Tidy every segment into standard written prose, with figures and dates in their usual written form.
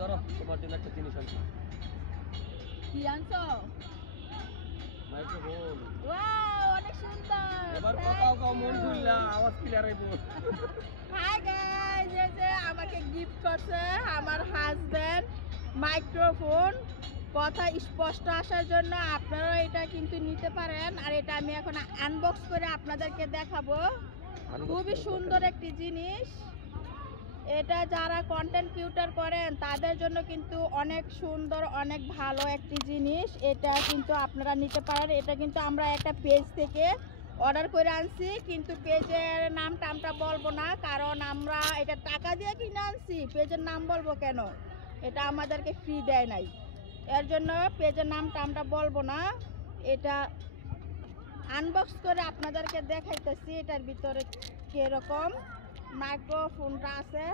ধরো তোমার জন্য একটা জিনিস আনছি। কি আনছো? মাইক্রোফোন। ওয়াও, অনেক সুন্দর। এবার কথাও কাও মন খুললা আওয়াজ ক্লিয়ার হইব। হাই গাইস, এই যে আমাকে গিফট করছে আমার হাজবেন্ড মাইক্রোফোন। কথা স্পষ্ট আসার জন্য আপনারা এটা কিন্তু নিতে পারেন। আর এটা আমি এখন আনবক্স করে আপনাদেরকে দেখাবো। খুবই সুন্দর একটি জিনিস। এটা যারা কন্টেন্ট ক্রিয়েটর করেন তাদের জন্য কিন্তু অনেক সুন্দর, অনেক ভালো একটি জিনিস। এটা কিন্তু আপনারা নিতে পারেন। এটা কিন্তু আমরা একটা পেজ থেকে অর্ডার করে আনছি, কিন্তু পেজের নামটা আমরা বলবো না, কারণ আমরা এটা টাকা দিয়ে কিনে আনছি। পেজের নাম বলবো কেন? এটা আমাদেরকে ফ্রি দেয় নাই, এর জন্য পেজের নামটা আমরা বলবো না। এটা আনবক্স করে আপনাদেরকে দেখাইতেছি এটার ভিতরে কিরকম মাইক্রোফোনটা আছে।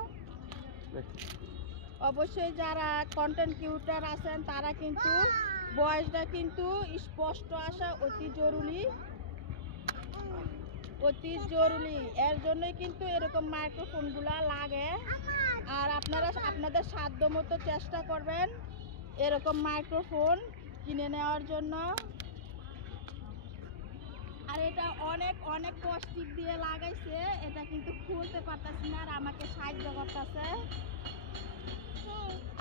অবশ্যই যারা কন্টেন্ট ক্রিয়েটর আছেন তারা কিন্তু ভয়েসটা কিন্তু স্পষ্ট আসা অতি জরুরি, অতি জরুরি। এর জন্যই কিন্তু এরকম মাইক্রোফোনগুলা লাগে। আর আপনারা আপনাদের সাধ্য মতো চেষ্টা করবেন এরকম মাইক্রোফোন কিনে নেওয়ার জন্য। আর এটা অনেক অনেক কষ্টিক দিয়ে লাগাইছে, এটা কিন্তু খুলতে পারতেছি না, আর আমাকে সাহায্য করতেছে।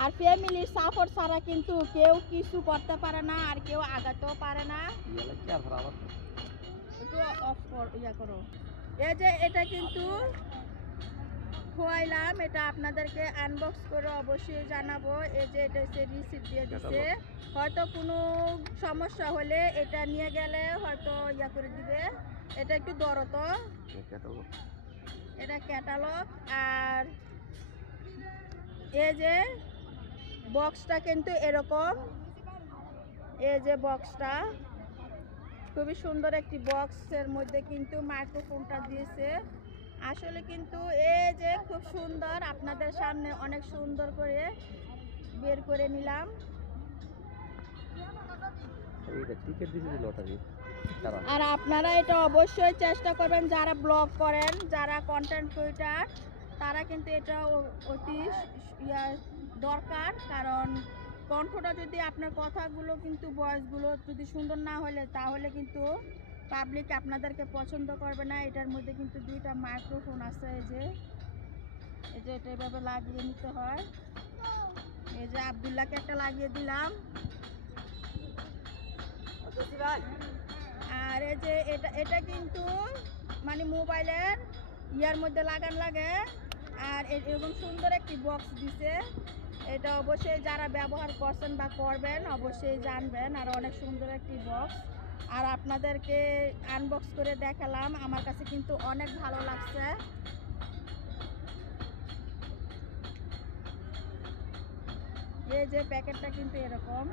আর ফ্যামিলির সাপোর্ট ছাড়া কিন্তু কেউ কিছু করতে পারে না, আর কেউ আগাতেও পারে না। একটু অফ কর, ইয়া করো। এই যে এটা কিন্তু খোয়াইলাম, এটা আপনাদেরকে আনবক্স করে অবশ্যই জানাবো। এই যে এটা হচ্ছে রিসিপ্ট দিয়ে দিছে, হয়তো কোনো সমস্যা হলে এটা নিয়ে গেলে হয়তো ইয়া করে দিবে। এটা একটু বড় তো, এটা ক্যাটালগ। আর এই যে বক্সটা কিন্তু এরকম, এই যে বক্সটা খুবই সুন্দর একটি বক্সের মধ্যে কিন্তু মাইক্রোফোনটা দিয়েছে। আসলে কিন্তু এই যে খুব সুন্দর, আপনাদের সামনে অনেক সুন্দর করে বের করে নিলাম। আর আপনারা এটা অবশ্যই চেষ্টা করবেন, যারা ব্লগ করেন, যারা কন্টেন্ট ক্রিয়েটর, তারা কিন্তু এটা অতি দরকার। কারণ কণ্ঠটা যদি আপনার কথাগুলো কিন্তু ভয়েসগুলো যদি সুন্দর না হলে, তাহলে কিন্তু পাবলিক আপনাদেরকে পছন্দ করবে না। এটার মধ্যে কিন্তু দুইটা মাইক্রোফোন আছে। এই যে এটা এভাবে লাগিয়ে নিতে হয়। এই যে আব্দুল্লাহকে একটা লাগিয়ে দিলাম। আর এই যে এটা কিন্তু মানে মোবাইলের ইয়ার মধ্যে লাগান লাগে। আর এরকম সুন্দর একটি বক্স দিছে। এটা অবশ্যই যারা ব্যবহার করছেন বা করবেন অবশ্যই জানবেন। আর অনেক সুন্দর একটি বক্স, আর আপনাদেরকে আনবক্স করে দেখালাম। আমার কাছে কিন্তু অনেক ভালো লাগছে। এই যে প্যাকেটটা কিন্তু এরকম।